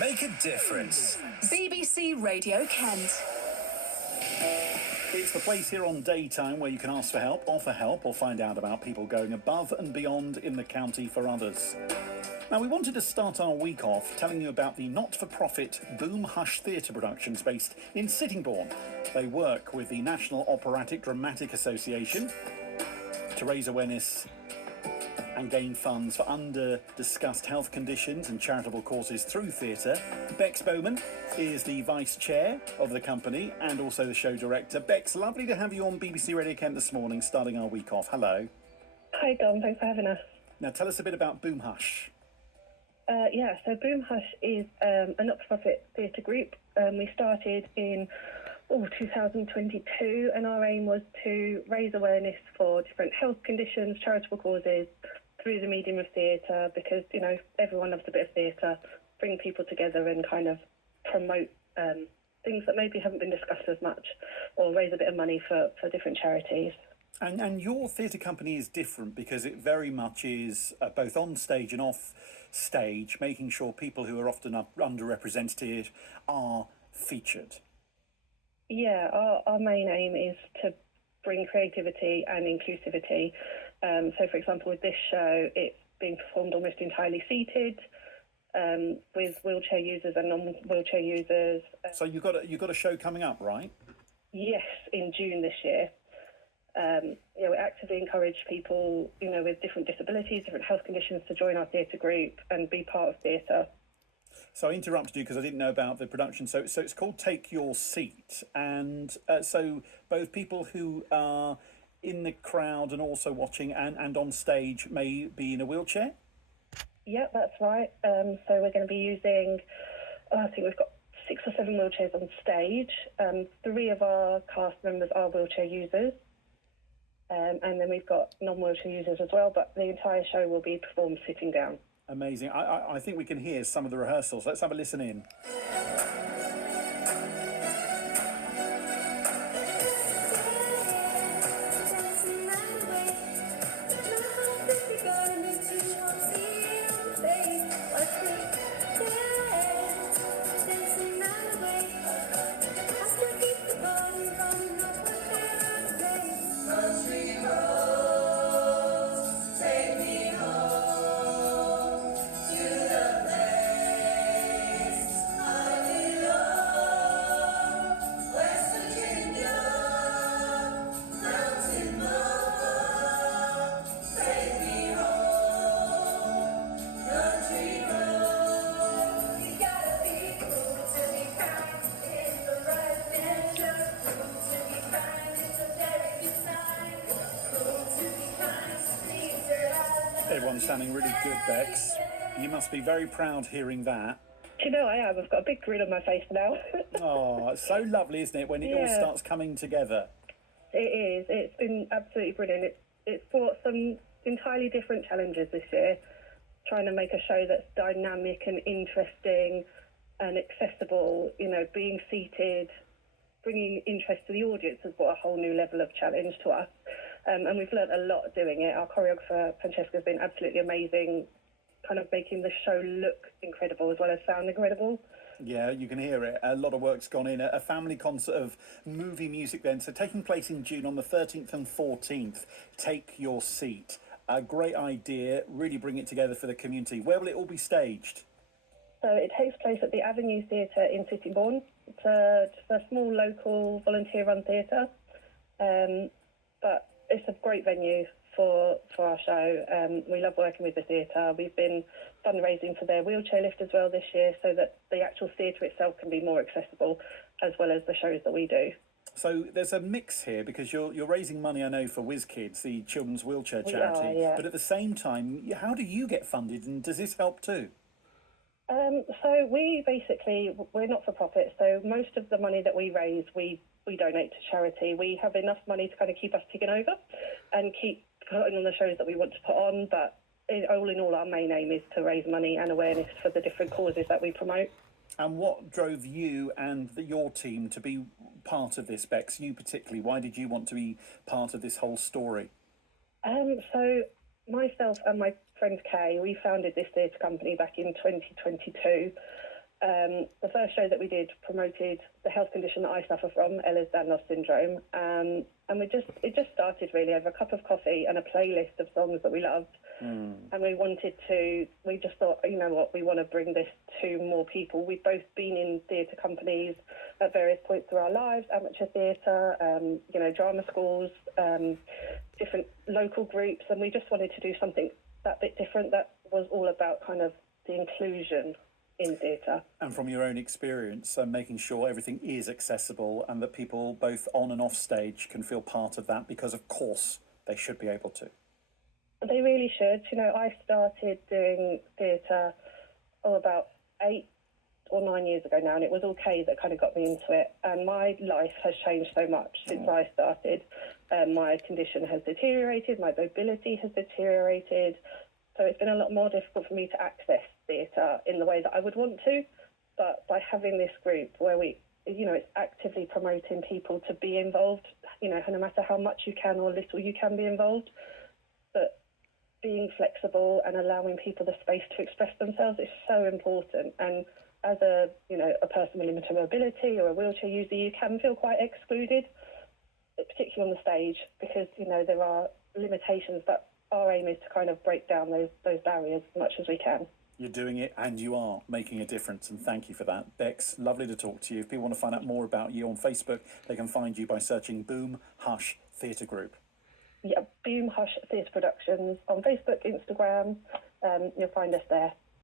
Make a difference. BBC Radio Kent. It's the place here on Daytime where you can ask for help, offer help, or find out about people going above and beyond in the county for others. Now, we wanted to start our week off telling you about the not-for-profit Boom Hush Theatre Productions based in Sittingbourne. They work with the National Operatic Dramatic Association to raise awareness and gain funds for under-discussed health conditions and charitable causes through theatre. Bex Bowman is the vice chair of the company and also the show director. Bex, lovely to have you on BBC Radio Kent this morning, starting our week off. Hello. Hi, Dom. Thanks for having us. Now, tell us a bit about Boom Hush. So Boom Hush is a not-for-profit theatre group. We started in 2022, and our aim was to raise awareness for different health conditions, charitable causes, through the medium of theatre, because, you know, everyone loves a bit of theatre, bring people together and kind of promote things that maybe haven't been discussed as much, or raise a bit of money for different charities. And your theatre company is different because it very much is both on stage and off stage, making sure people who are often underrepresented are featured. Yeah, our main aim is to bring creativity and inclusivity. So, for example, with this show, it's being performed almost entirely seated, with wheelchair users and non-wheelchair users. So you've got a show coming up, right? Yes, in June this year. We actively encourage people, with different disabilities, different health conditions to join our theatre group and be part of theatre. So I interrupted you because I didn't know about the production. So it's called Take Your Seat. And so both people who are in the crowd and also watching and on stage may be in a wheelchair? Yeah, that's right. So we're going to be using, I think we've got 6 or 7 wheelchairs on stage. 3 of our cast members are wheelchair users. And then we've got non-wheelchair users as well, but the entire show will be performed sitting down. Amazing. I think we can hear some of the rehearsals. Let's have a listen in. Everyone's sounding really good, Bex. You must be very proud hearing that. Do you know, I am. I've got a big grin on my face now. Oh, it's so lovely, isn't it, when it all starts coming together? It is. It's been absolutely brilliant. It's brought some entirely different challenges this year, trying to make a show that's dynamic and interesting and accessible, being seated, bringing interest to the audience has brought a whole new level of challenge to us. And we've learnt a lot doing it. Our choreographer, Francesca, has been absolutely amazing, kind of making the show look incredible as well as sound incredible. Yeah, you can hear it. A lot of work's gone in. A family concert of movie music then. So taking place in June on the 13th and 14th, Take Your Seat. A great idea. Really bring it together for the community. Where will it all be staged? So it takes place at the Avenue Theatre in Sittingbourne. It's just a small local volunteer-run theatre. But it's a great venue for our show. We love working with the theatre. We've been fundraising for their wheelchair lift as well this year so that the actual theatre itself can be more accessible, as well as the shows that we do. So there's a mix here because you're raising money, I know, for Whizz Kidz, the children's wheelchair charity. We are, yeah. But at the same time, how do you get funded, and does this help too? So we're not for profit, so most of the money that we raise, we donate to charity. We have enough money to kind of keep us ticking over and keep putting on the shows that we want to put on, but all in all, our main aim is to raise money and awareness for the different causes that we promote. And what drove you and your team to be part of this, Bex? You particularly, why did you want to be part of this whole story? So myself and my friend Kay, we founded this theatre company back in 2022. The first show that we did promoted the health condition that I suffer from, Ehlers-Danlos syndrome, and it just started really over a cup of coffee and a playlist of songs that we loved. And we just thought, you know what, we want to bring this to more people. We've both been in theatre companies at various points through our lives, amateur theatre, drama schools, different local groups, and we just wanted to do something that bit different that was all about kind of the inclusion in theatre. And from your own experience, making sure everything is accessible and that people both on and off stage can feel part of that, because of course they should be able to. They really should. I started doing theatre about 8 or 9 years ago now, and it was all Kay that kind of got me into it. And my life has changed so much since I started. My condition has deteriorated, my mobility has deteriorated, so it's been a lot more difficult for me to access theatre in the way that I would want to. But by having this group where it's actively promoting people to be involved, no matter how much you can or little you can be involved, but being flexible and allowing people the space to express themselves is so important. And as a person with limited mobility or a wheelchair user, you can feel quite excluded, particularly on the stage, because there are limitations. But our aim is to kind of break down those barriers as much as we can. You're doing it, and you are making a difference, and thank you for that. Bex, lovely to talk to you. If people want to find out more about you on Facebook, they can find you by searching Boom Hush Theatre Group. Yeah, Boom Hush Theatre Productions on Facebook, Instagram. You'll find us there.